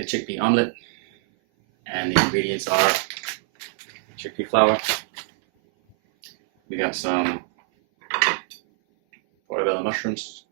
make a chickpea omelet, and the ingredients are chickpea flour. We got some portobello mushrooms,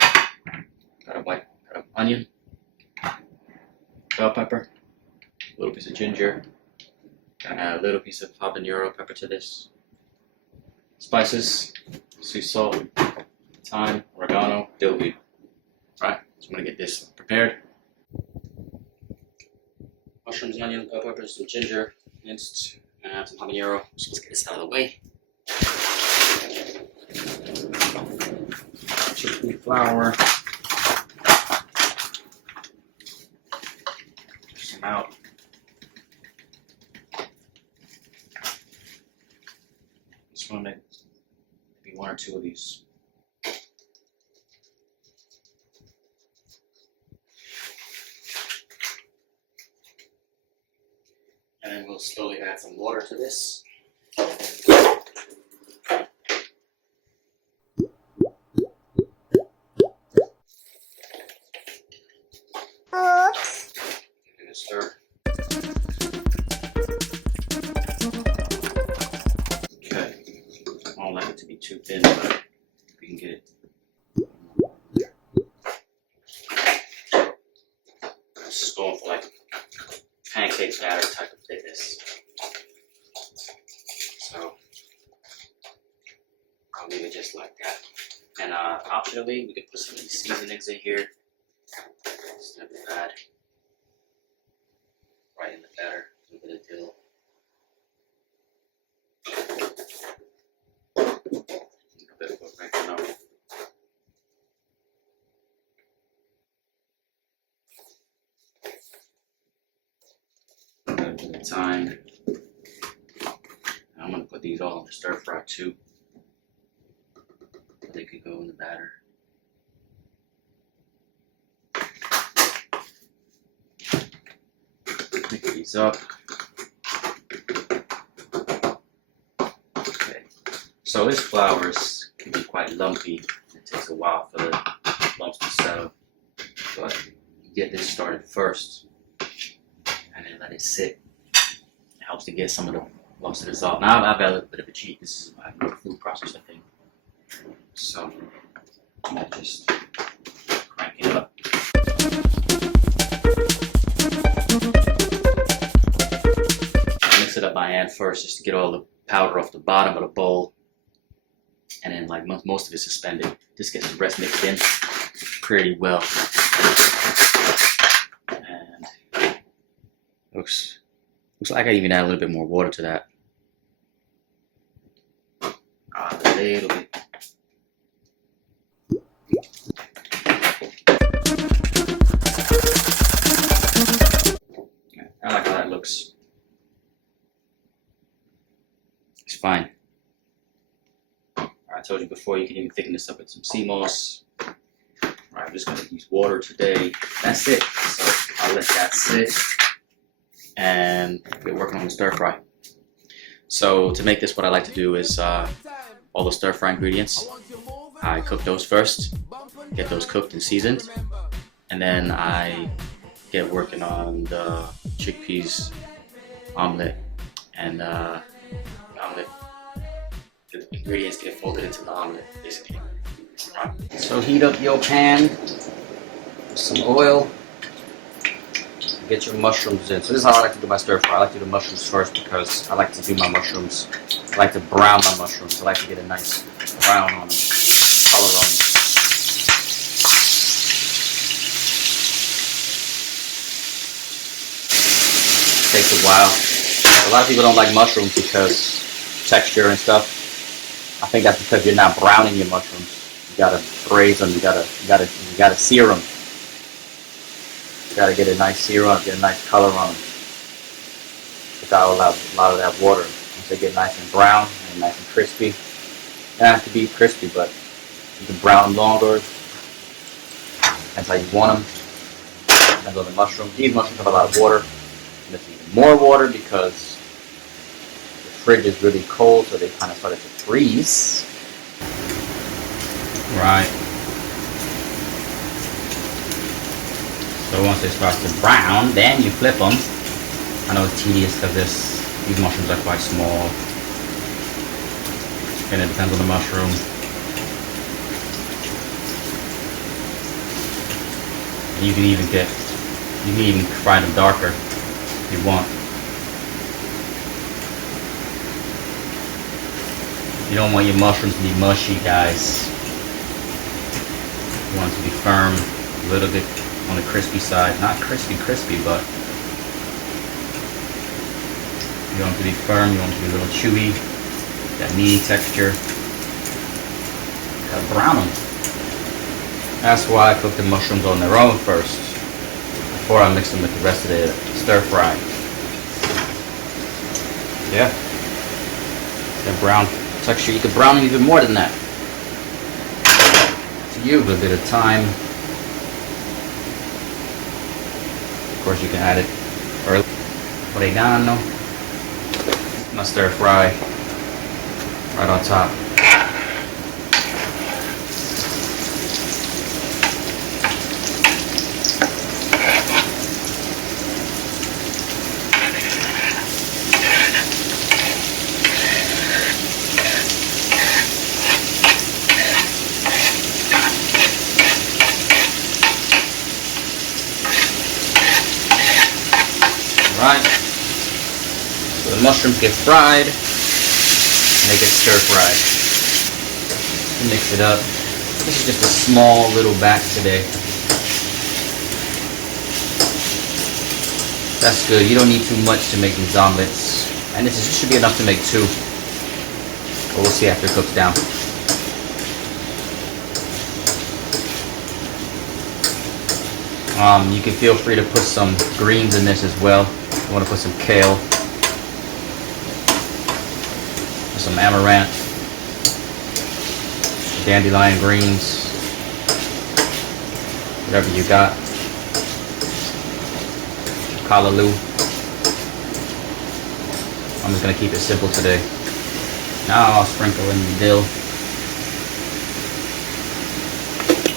got a onion, bell pepper, a little piece of ginger, gonna add a little piece of habanero pepper to this. Spices, sea salt, thyme, oregano, dill weed. Alright, so I'm gonna get this prepared. Mushrooms, onion, bell peppers, some ginger, minced, and some habanero. So let's get this out of the way. Chickpea flour. Some out. Just want to make maybe one or two of these. And then we'll slowly add some water to this. Give it a stir. Okay. I don't like it to be too thin, but we can get it. This is going for like pancakes batter type of thickness. So I'll leave it just like that. And optionally, we could put some of these seasonings in here. It's never bad. Right in the batter, a little bit of dill. A bit of oregano. A bit of thyme. I'm gonna put these all in the stir fry too. They could go in the batter. Mix these up. Okay. So this flour can be quite lumpy. It takes a while for the lumps to settle. But you get this started first and then let it sit. It helps to get some of the lumps to dissolve. Now I've got a little bit of a cheat. This is my food processor thing. So I'm gonna just crank it up. I mix it up by hand first just to get all the powder off the bottom of the bowl, and then like most of it suspended. Just get the rest mixed in pretty well. And looks like I even add a little bit more water to that. A little bit. I like how that looks. It's fine. I told you before, you can even thicken this up with some sea moss. Alright, I'm just going to use water today. That's it. So I'll let that sit and get working on the stir fry. So to make this, what I like to do is all the stir fry ingredients, I cook those first, get those cooked and seasoned, and then I get working on the chickpeas omelet, and the ingredients get folded into the omelet, basically. Right. So heat up your pan with some oil, get your mushrooms in. So this is how I like to do my stir fry. I like to do the mushrooms first because I like to do my mushrooms. I like to brown my mushrooms. I like to get a nice brown on them, color on them. Takes a while. A lot of people don't like mushrooms because texture and stuff. I think that's because you're not browning your mushrooms. You gotta braise them. You gotta sear them. You gotta get a nice sear on them, get a nice color on them without a lot of that water. Once they get nice and brown and nice and crispy, they don't have to be crispy, but you can brown them longer. That's how you want them. Depends on the mushroom. These mushrooms have a lot of water. And there's even more water because the fridge is really cold, so they kind of started to freeze. Right. So once they start to brown, then you flip them. I know it's tedious because these mushrooms are quite small. And it depends on the mushroom. And you can even fry them darker if you want. You don't want your mushrooms to be mushy, guys. You want it to be firm, a little bit on the crispy side. Not crispy, but you want it to be firm, you want it to be a little chewy, that meaty texture. Gotta brown them. That's why I cook the mushrooms on their own first, before I mix them with the rest of the stir fry. Yeah. They're brown texture. You could brown them even more than that. To you, with a bit of time. Of course, you can add it early. Oregano. My stir fry right on top. Right, so the mushrooms get fried and they get stir fried. Mix it up. This is just a small little batch today. That's good. You don't need too much to make these omelets, and this should be enough to make 2. But we'll see after it cooks down. You can feel free to put some greens in this as well. You want to put some kale, some amaranth, dandelion greens, whatever you got. Callaloo. I'm just going to keep it simple today. Now I'll sprinkle in the dill.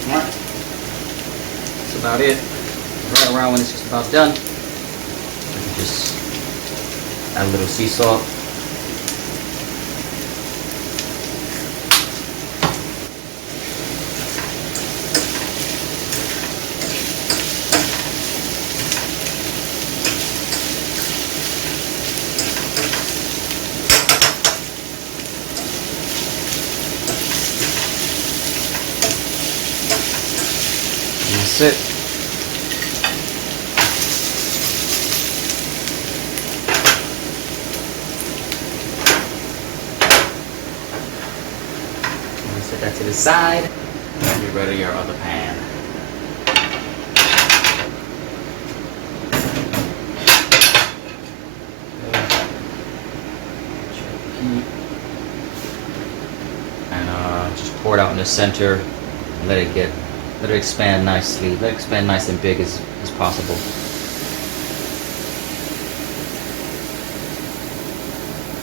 Alright. That's about it. Right around when it's just about done. Just add a little sea salt. And that's it. Set that to the side. And get ready your other pan. And just pour it out in the center and let it expand nicely. Let it expand nice and big as possible.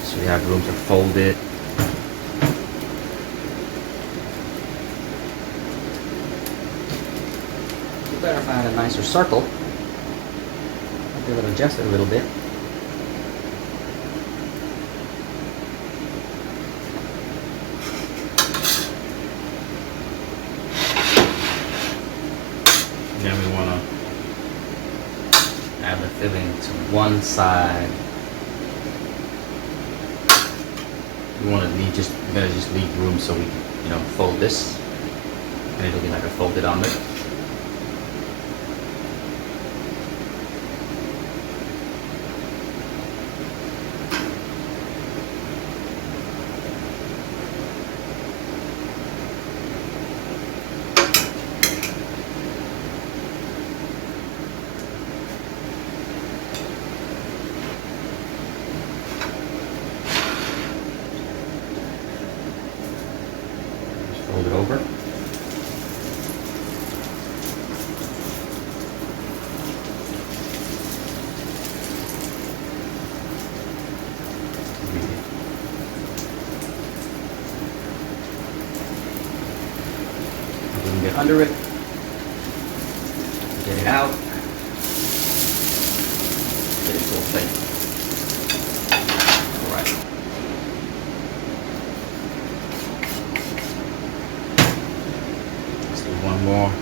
So you have room to fold it. Better find a nicer circle. I'll be able to adjust it a little bit. And then we want to add the filling to one side. You want to leave you're gonna just leave room so we can, fold this, and it'll be like a folded omelet. Fold it over. Get under it. Get it out. we'll see. All right. Let's do one more.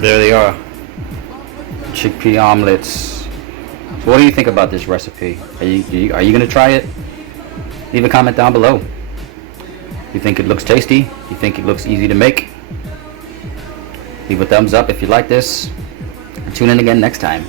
There they are, chickpea omelets. So what do you think about this recipe? Are you gonna try it? Leave a comment down below. You think it looks tasty? You think it looks easy to make? Leave a thumbs up if you like this. And tune in again next time.